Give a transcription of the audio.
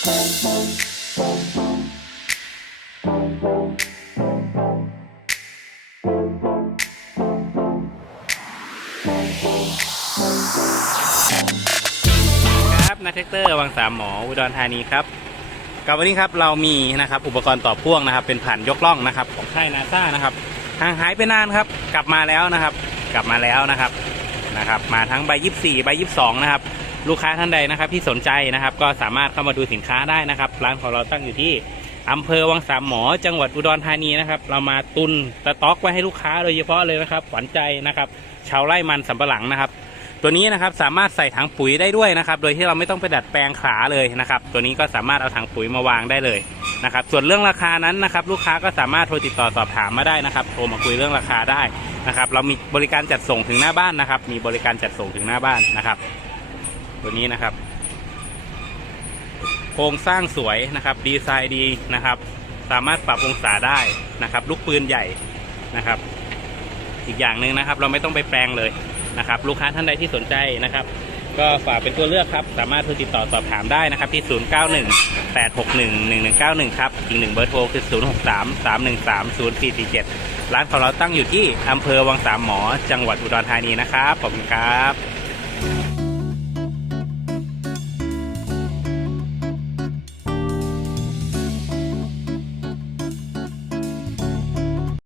ครับนาเทคเตอร์วังสามหมออุดรธานีครับกับวันนี้ครับเรามีนะครับอุปกรณ์ต่อพ่วงนะครับ เป็นผ่านยกล่องนะครับ ของค่ายนาซ่านะครับห่างหายไปนานครับ กลับมาแล้วนะครับ กลับมาแล้วนะครับนะครับ มาทั้งใบยี่สี่ใบยี่สองนะครับ ลูกค้าท่านใดนะครับ ที่สนใจนะครับ ก็สามารถเข้ามาดูสินค้าได้นะครับ ร้านของเราตั้งอยู่ที่อำเภอวังสามหมอ จังหวัดอุดรธานีนะครับ เรามาตุนสต็อกไว้ให้ลูกค้าโดยเฉพาะเลยนะครับขวัญใจนะครับ ชาวไร่มันสำปะหลังนะครับ ตัวนี้นะครับสามารถใส่ถังปุ๋ยได้ด้วยนะครับ โดยที่เราไม่ต้องไปดัดแปลงขาเลยนะครับ ตัวนี้ก็สามารถเอาถังปุ๋ยมาวางได้เลยนะครับ ส่วนเรื่องราคานั้นนะครับ ลูกค้าก็สามารถโทรติดต่อสอบถามมาได้นะครับ โทรมาคุยเรื่องราคาได้นะครับ เรามีบริการจัดส่งถึงหน้าบ้านนะครับ มีบริการจัดส่งถึงหน้าบ้านนะครับ ตัวนี้นะครับ โครงสร้างสวยนะครับ ดีไซน์ดีนะครับ สามารถปรับองศาได้นะครับ ลูกปืนใหญ่นะครับ อีกอย่างหนึ่งนะครับ เราไม่ต้องไปแปลงเลยนะครับ ลูกค้าท่านใดที่สนใจนะครับ ก็ฝากเป็นตัวเลือกครับ สามารถโทรติดต่อสอบถามได้นะครับที่ 091 861 1191 ครับ อีกหนึ่งเบอร์โทรคือ 063 313 0447 ร้านของเราตั้งอยู่ที่อำเภอวังสามหมอ จังหวัดอุดรธานีนะครับ ขอบคุณครับ